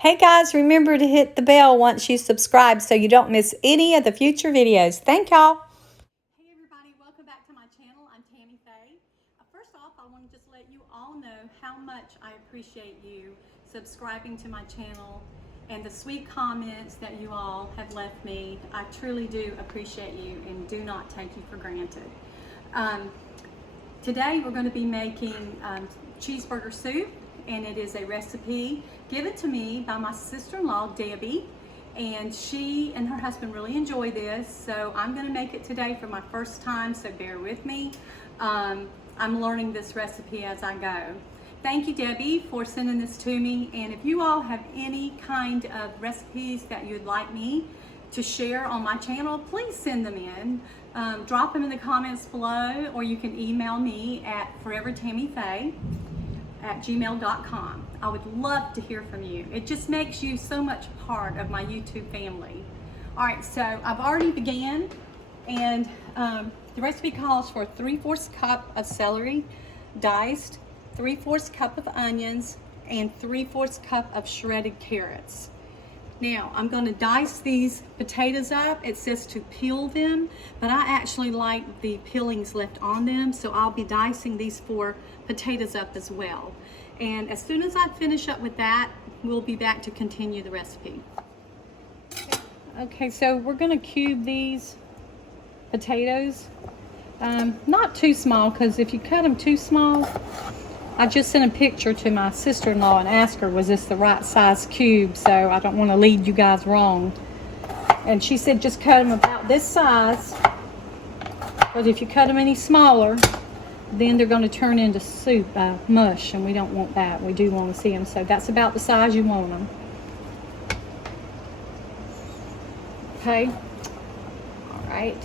Hey guys, remember to hit the bell once you subscribe so you don't miss any of the future videos. Thank y'all. Hey everybody, welcome back to my channel. I'm Tammy Faye. First off, I want to just let you all know how much I appreciate you subscribing to my channel and the sweet comments that you all have left me. I truly do appreciate you and do not take you for granted. Today we're going to be making cheeseburger soup, and it is a recipe given to me by my sister-in-law Debbie, and she and her husband really enjoy this, so I'm going to make it today for my first time, so bear with me. I'm learning this recipe as I go. Thank you, Debbie, for sending this to me, and if you all have any kind of recipes that you'd like me to share on my channel, please send them in. Drop them in the comments below, or you can email me at forevertammyfaye@gmail.com. I would love to hear from you. It just makes you so much part of my YouTube family. All right, so I've already began, and the recipe calls for 3/4 cup of celery diced, 3/4 cup of onions, and 3/4 cup of shredded carrots. Now, I'm going to dice these potatoes up. It says to peel them, but I actually like the peelings left on them, so I'll be dicing these 4 potatoes up as well. And as soon as I finish up with that, we'll be back to continue the recipe. Okay, so we're going to cube these potatoes. Not too small, because if you cut them too small, I just sent a picture to my sister-in-law and asked her, was this the right size cube? So I don't want to lead you guys wrong. And she said just cut them about this size. But if you cut them any smaller, then they're going to turn into soup, mush, and we don't want that. We do want to see them. So that's about the size you want them. Okay. All right.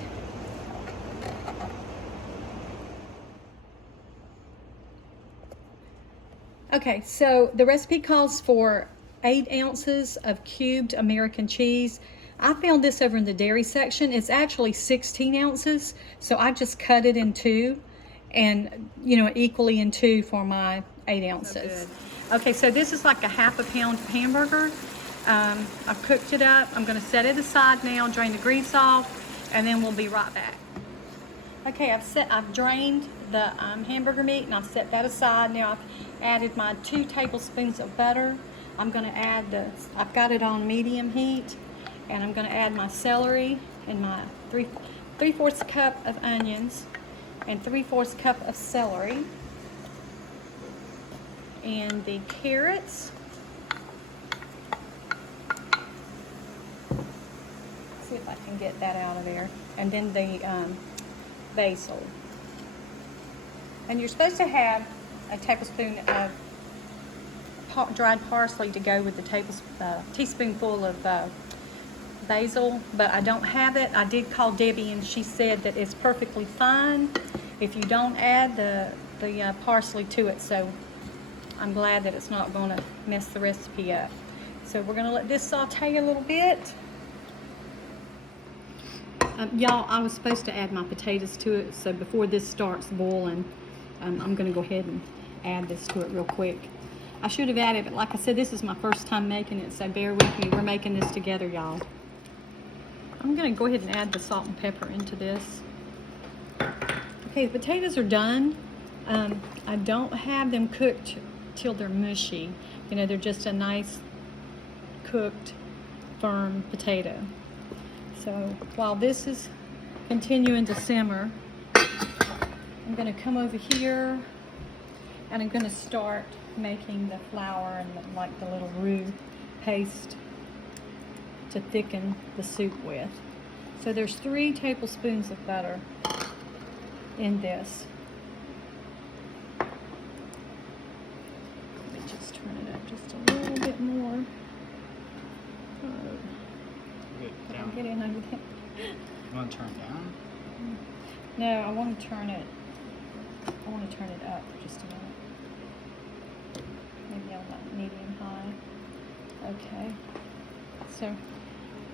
Okay, so the recipe calls for 8 ounces of cubed American cheese. I found this over in the dairy section. It's actually 16 ounces, so I just cut it in 2 and, equally in 2 for my 8 ounces. Okay, so this is like a 1/2 pound hamburger. I've cooked it up. I'm going to set it aside now, drain the grease off, and then we'll be right back. Okay, I've drained the hamburger meat, and I've set that aside. Now I've added my 2 tablespoons of butter. I'm going to add I've got it on medium heat, and I'm going to add my celery and my 3/4 cup of onions and 3/4 cup of celery, and the carrots. See if I can get that out of there, and then the basil. And you're supposed to have a tablespoon of dried parsley to go with the teaspoonful of basil, but I don't have it. I did call Debbie, and she said that it's perfectly fine if you don't add the parsley to it, so I'm glad that it's not going to mess the recipe up. So we're going to let this saute a little bit. Y'all, I was supposed to add my potatoes to it, so before this starts boiling, I'm going to go ahead and add this to it real quick. I should have added, but like I said, this is my first time making it, so bear with me. We're making this together, y'all. I'm going to go ahead and add the salt and pepper into this. Okay, the potatoes are done. I don't have them cooked till they're mushy. They're just a nice cooked, firm potato. So while this is continuing to simmer, I'm going to come over here and I'm going to start making the flour and the little roux paste to thicken the soup with. So there's 3 tablespoons of butter in this. Let me just turn it up just a little bit more. Get in over there. You want to turn it down? No, I want to turn it up just a minute. Maybe on like medium high. Okay. So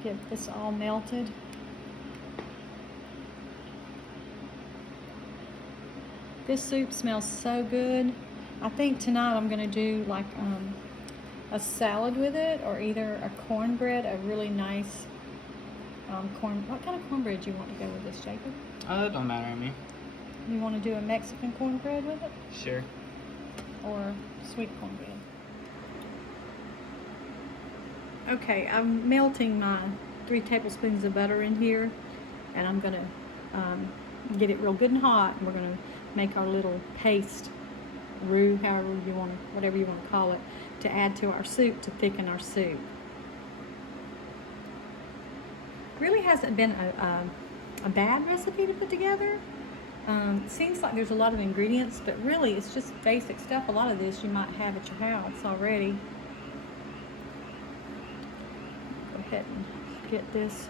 get this all melted. This soup smells so good. I think tonight I'm going to do like a salad with it, or either a cornbread, a really nice what kind of cornbread do you want to go with this, Jacob? It don't matter to me. You want to do a Mexican cornbread with it? Sure. Or sweet cornbread? Okay, I'm melting my 3 tablespoons of butter in here, and I'm gonna get it real good and hot, and we're gonna make our little paste roux, whatever you want to call it, to add to our soup to thicken our soup. Really hasn't been a bad recipe to put together. It seems like there's a lot of ingredients, but really it's just basic stuff. A lot of this you might have at your house already. Go ahead and get this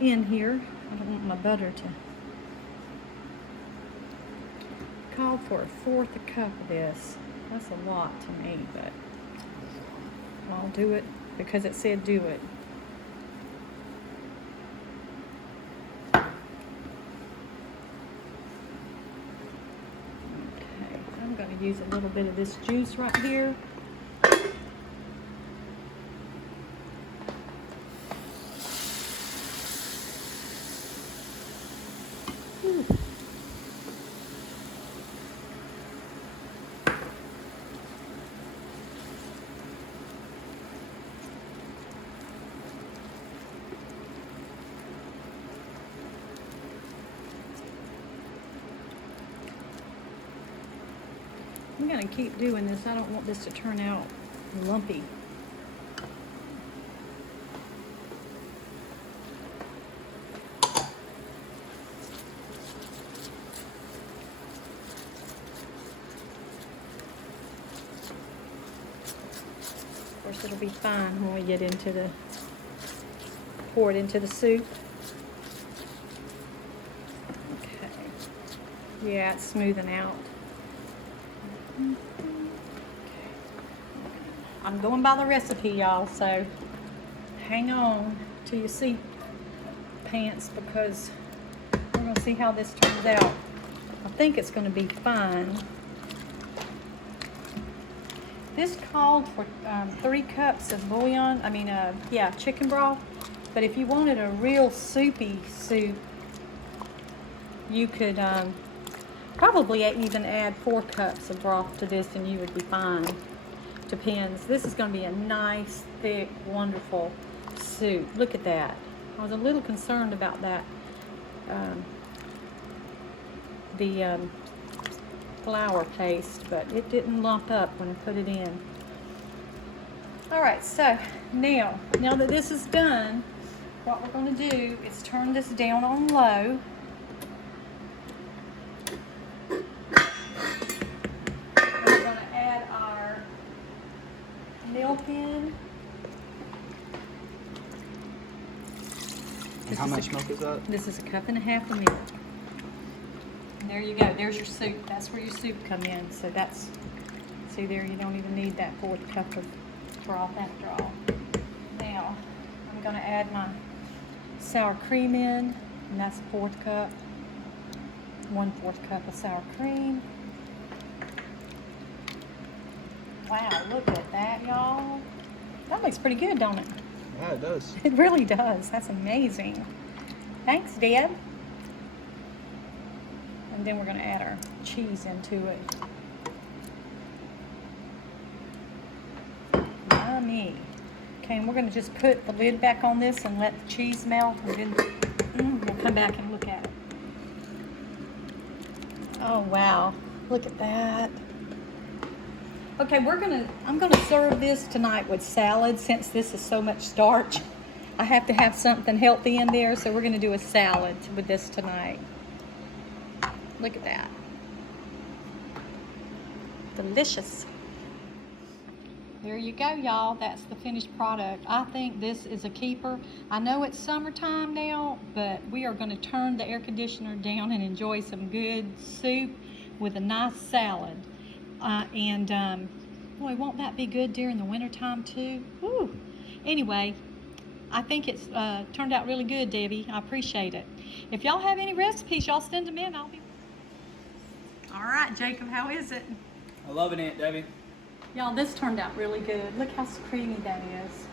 in here. I don't want my butter to call for a 1/4 cup of this. That's a lot to me, but I'll do it because it said do it. Okay, I'm going to use a little bit of this juice right here. I'm going to keep doing this. I don't want this to turn out lumpy. Of course, it'll be fine when we get into pour it into the soup. Okay. Yeah, it's smoothing out. I'm going by the recipe, y'all, so hang on to your seat pants because we're going to see how this turns out. I think it's going to be fine. This called for 3 cups of bouillon, chicken broth. But if you wanted a real soupy soup, you could probably even add 4 cups of broth to this and you would be fine. Depends. This is going to be a nice, thick, wonderful soup. Look at that. I was a little concerned about that. The flour paste, but it didn't lump up when I put it in. All right, so now that this is done, what we're going to do is turn this down on low. We're going to add our milk in. And how much milk is that? This is 1.5 cups of milk. And there you go. There's your soup. That's where your soup come in. So that's, see there, you don't even need that 1/4 cup of broth after all. Now, I'm going to add my sour cream in, and that's 1/4 cup. 1/4 cup of sour cream. Wow, look at that, y'all. That looks pretty good, don't it? Yeah, it does. It really does. That's amazing. Thanks, Deb. And then we're going to add our cheese into it. Yummy. Okay, and we're going to just put the lid back on this and let the cheese melt, and then we'll come back and look at it. Oh, wow. Look at that. Okay, I'm gonna serve this tonight with salad since this is so much starch. I have to have something healthy in there, so we're gonna do a salad with this tonight. Look at that. Delicious. There you go, y'all. That's the finished product. I think this is a keeper. I know it's summertime now, but we are gonna turn the air conditioner down and enjoy some good soup with a nice salad. Boy, won't that be good during the winter time too? Woo. Anyway, I think it's turned out really good, Debbie. I appreciate it. If y'all have any recipes, y'all send them in. All right, Jacob, how is it? I'm loving it, Debbie. Y'all, this turned out really good. Look how creamy that is.